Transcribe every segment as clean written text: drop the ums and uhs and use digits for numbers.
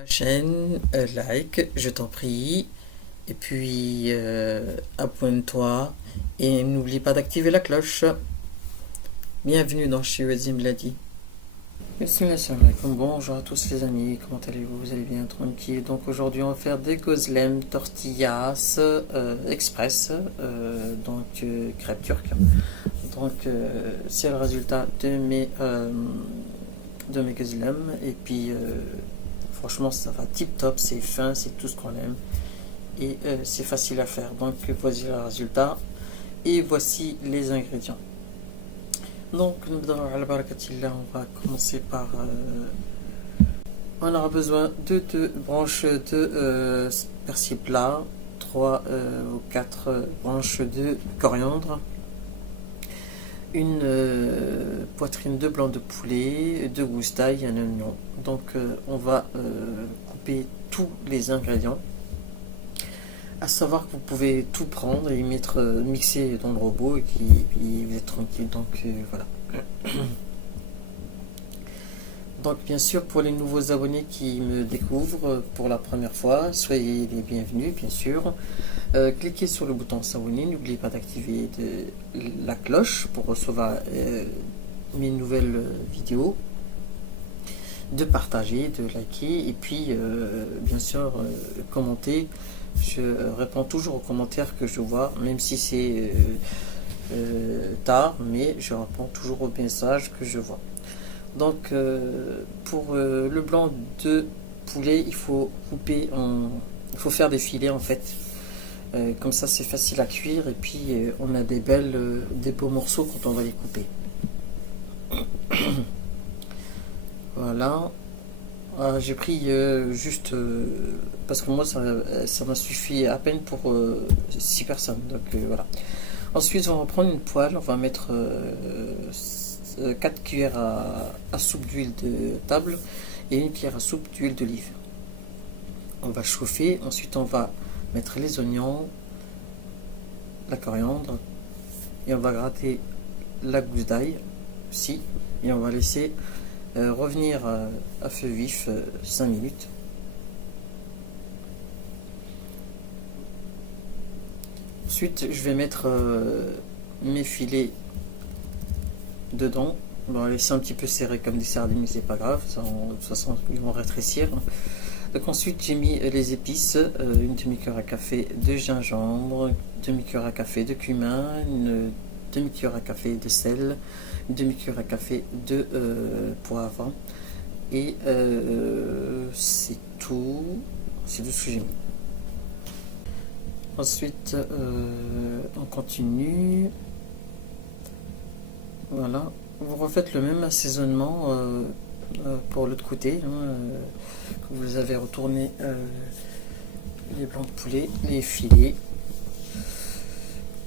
ma chaîne, like, je t'en prie. Et puis, abonne-toi. Et n'oublie pas d'activer la cloche. Bienvenue dans Shirazim Ladi. Bismillah, salam alaikum. Bonjour à tous les amis, comment allez-vous? Vous allez bien, tranquille? Donc aujourd'hui on va faire des gozlem tortillas express, crêpes turques. Donc c'est le résultat de mes gozlem. Et puis franchement ça va tip top, c'est fin, c'est tout ce qu'on aime. Et c'est facile à faire. Donc voici le résultat. Et voici les ingrédients. Donc, on va commencer par... on aura besoin de 2 branches de persil plat, 3 ou 4 branches de coriandre, une poitrine de blanc de poulet, 2 gousses d'ail et un oignon. Donc, on va couper tous les ingrédients. À savoir que vous pouvez tout prendre et mixer dans le robot et puis vous êtes tranquille. Donc voilà. Donc bien sûr pour les nouveaux abonnés qui me découvrent pour la première fois, soyez les bienvenus bien sûr. Cliquez sur le bouton s'abonner, n'oubliez pas d'activer la cloche pour recevoir mes nouvelles vidéos, de partager, de liker et puis bien sûr commenter. Je réponds toujours aux commentaires que je vois, même si c'est tard, mais je réponds toujours aux messages que je vois. Donc pour le blanc de poulet, il faut il faut faire des filets en fait. Comme ça c'est facile à cuire et puis on a des beaux morceaux quand on va les couper. Voilà. J'ai pris juste parce que moi ça m'a suffi à peine pour 6 personnes. Donc voilà. Ensuite on va prendre une poêle, on va mettre 4 cuillères à soupe d'huile de table et une cuillère à soupe d'huile d'olive. On va chauffer, ensuite on va mettre les oignons, la coriandre et on va gratter la gousse d'ail aussi et on va laisser revenir à feu vif 5 minutes. Ensuite je vais mettre mes filets dedans. On va laisser un petit peu serré comme des sardines mais c'est pas grave, ça, de toute façon ils vont rétrécir. Donc ensuite j'ai mis les épices, une demi-cuillère à café de gingembre, une demi-cuillère à café de cumin, une demi-cuillère à café de sel, une demi-cuillère à café de poivre et c'est tout ce que j'ai mis. Ensuite on continue. Voilà, vous refaites le même assaisonnement pour l'autre côté, que vous avez retourné les blancs de poulet, les filets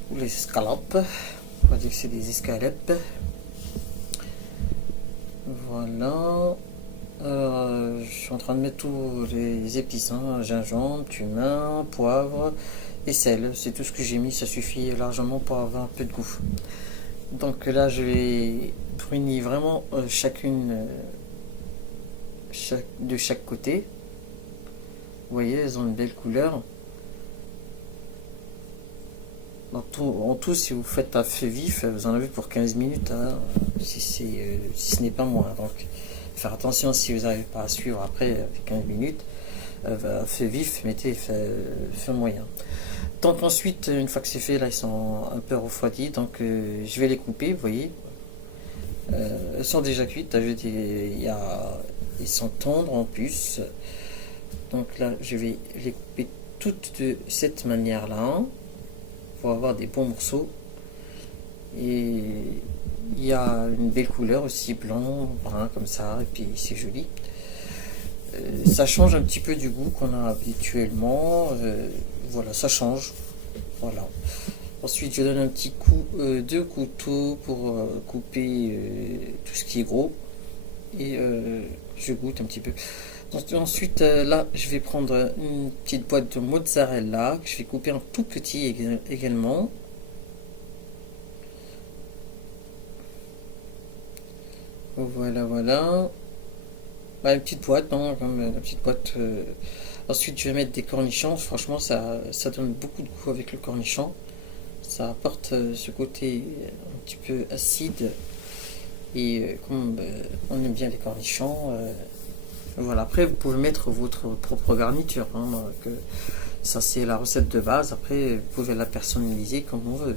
ou les escalopes. On va dire que c'est des escalopes. Voilà. Je suis en train de mettre tous les épices, gingembre, cumin, poivre et sel. C'est tout ce que j'ai mis, ça suffit largement pour avoir un peu de goût. Donc là je vais prunir vraiment de chaque côté. Vous voyez, elles ont une belle couleur. En tout, si vous faites à feu vif, vous en avez pour 15 minutes, si ce n'est pas moins. Donc faire attention si vous n'arrivez pas à suivre après 15 minutes. À feu vif, mettez feu moyen. Donc ensuite, une fois que c'est fait, là ils sont un peu refroidis, donc je vais les couper, vous voyez. Elles sont déjà cuites, ils sont tendres en plus. Donc là, je vais les couper toutes de cette manière-là, pour avoir des bons morceaux. Et il y a une belle couleur aussi, blanc, brun, comme ça, et puis c'est joli. Ça change un petit peu du goût qu'on a habituellement. Voilà, ça change. Voilà. Ensuite, je donne un petit coup de couteau pour couper tout ce qui est gros. Et je goûte un petit peu. Ensuite, là, je vais prendre une petite boîte de mozzarella que je vais couper en tout petit également. Voilà, voilà. Bah, une petite boîte, non, comme la petite boîte. Ensuite, je vais mettre des cornichons. Franchement, ça donne beaucoup de goût avec le cornichon. Ça apporte ce côté un petit peu acide. Et comme on aime bien les cornichons, voilà. Après, vous pouvez mettre votre propre garniture, hein, donc, ça, c'est la recette de base. Après, vous pouvez la personnaliser comme on veut.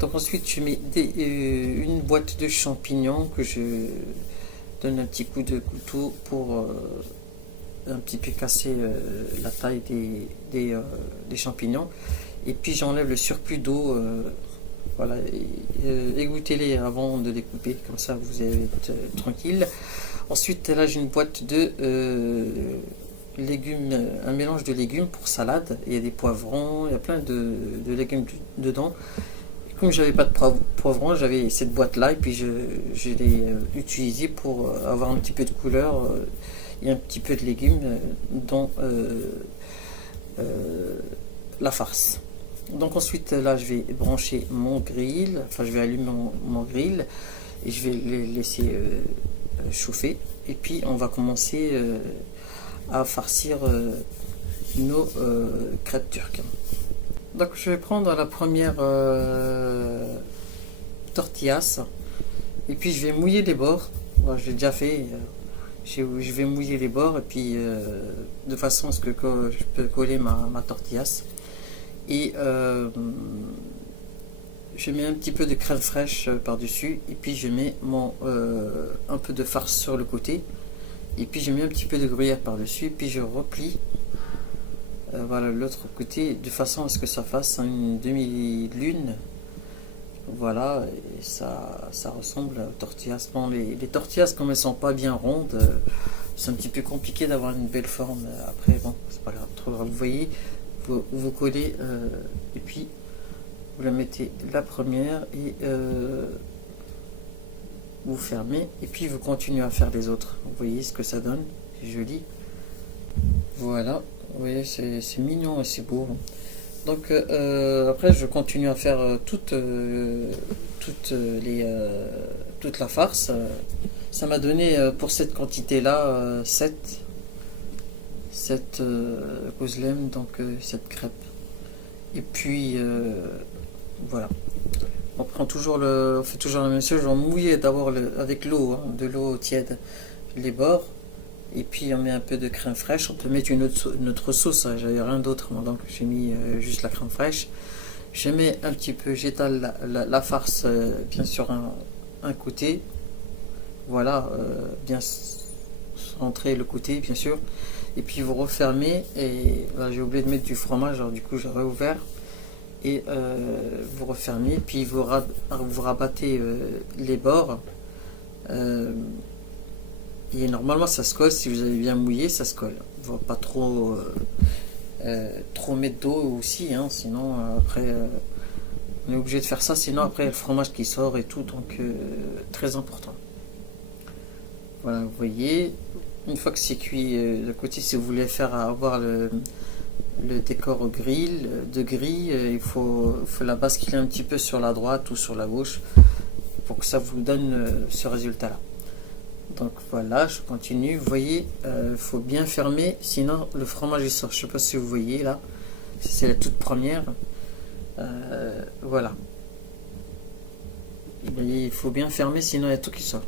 Donc ensuite, je mets une boîte de champignons que je donne un petit coup de couteau pour un petit peu casser la taille des champignons. Et puis j'enlève le surplus d'eau. Voilà, égouttez-les avant de les couper, comme ça vous allez être tranquille. Ensuite, là j'ai une boîte de légumes, un mélange de légumes pour salade. Il y a des poivrons, il y a plein de légumes dedans. Et comme j'avais pas de poivrons, j'avais cette boîte là et puis je l'ai utilisée pour avoir un petit peu de couleur et un petit peu de légumes dans la farce. Donc ensuite là je vais brancher mon grill, enfin je vais allumer mon grill et je vais les laisser chauffer et puis on va commencer à farcir nos crêpes turques. Donc je vais prendre la première tortillas et puis je vais mouiller les bords. Voilà, j'ai déjà fait, je vais mouiller les bords et puis de façon à ce que je peux coller ma tortillas. Et je mets un petit peu de crème fraîche par dessus et puis je mets un peu de farce sur le côté et puis je mets un petit peu de gruyère par dessus et puis je replie voilà l'autre côté de façon à ce que ça fasse une demi-lune. Voilà, et ça ressemble aux tortillas. Bon, les tortillas, comme elles sont pas bien rondes, c'est un petit peu compliqué d'avoir une belle forme. Après, bon, c'est pas grave, trop grave. Vous voyez, vous collez et puis vous la mettez la première et vous fermez et puis vous continuez à faire les autres. Vous voyez ce que ça donne, c'est joli. Voilà, vous voyez, c'est mignon et c'est beau. Donc après je continue à faire toute la farce. Ça m'a donné pour cette quantité là 7 kozlem, donc 7 crêpes. Et puis voilà. On fait toujours la même chose. On mouille d'abord avec l'eau, hein, de l'eau tiède, les bords. Et puis on met un peu de crème fraîche. On peut mettre une autre sauce, hein. J'avais rien d'autre, donc j'ai mis juste la crème fraîche. Je mets un petit peu, j'étale la farce bien sur un côté. Voilà, bien centrer le côté bien sûr. Et puis vous refermez. Et là j'ai oublié de mettre du fromage, alors du coup j'ai réouvert. Et vous refermez, puis vous rabattez les bords. Et normalement ça se colle, si vous avez bien mouillé, ça se colle. Il ne faut pas trop mettre d'eau aussi, hein, sinon après on est obligé de faire ça, sinon après il y a le fromage qui sort et tout, donc très important. Voilà, vous voyez, une fois que c'est cuit de côté, si vous voulez faire avoir le décor au grill, de grille, il faut la basculer un petit peu sur la droite ou sur la gauche pour que ça vous donne ce résultat là. Donc voilà, je continue. Vous voyez, il faut bien fermer, sinon le fromage il sort. Je sais pas si vous voyez là, c'est la toute première. Voilà. Vous voyez, il faut bien fermer, sinon il y a tout qui sort.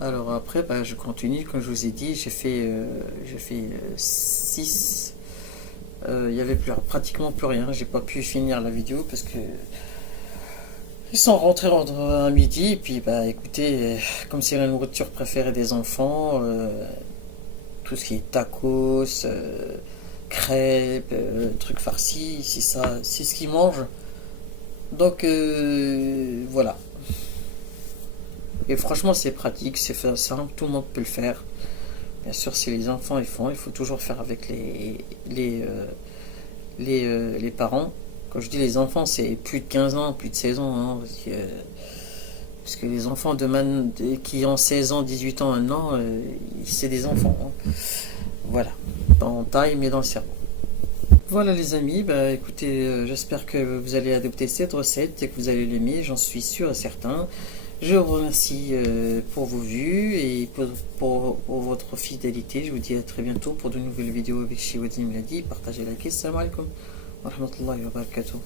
Alors après, je continue. Comme je vous ai dit, j'ai fait 6. Il y avait pratiquement plus rien. J'ai pas pu finir la vidéo parce que ils sont rentrés à midi. Et puis écoutez, comme c'est la nourriture préférée des enfants, tout ce qui est tacos, crêpes, trucs farcis, c'est ce qu'ils mangent. Donc voilà. Et franchement c'est pratique, c'est simple, tout le monde peut le faire. Bien sûr si les enfants ils font, il faut toujours faire avec les parents. Quand je dis les enfants, c'est plus de 15 ans, plus de 16 ans, hein, parce que les enfants qui ont 16 ans, 18 ans, 1 an, c'est des enfants. Hein. Voilà, dans taille mais dans le cerveau. Voilà les amis, écoutez, j'espère que vous allez adopter cette recette et que vous allez l'aimer, j'en suis sûr et certain. Je vous remercie pour vos vues et pour votre fidélité. Je vous dis à très bientôt pour de nouvelles vidéos avec Shiwadi Mladi. Partagez, likez. Salam alaikum wa rahmatullahi wa barakatuh.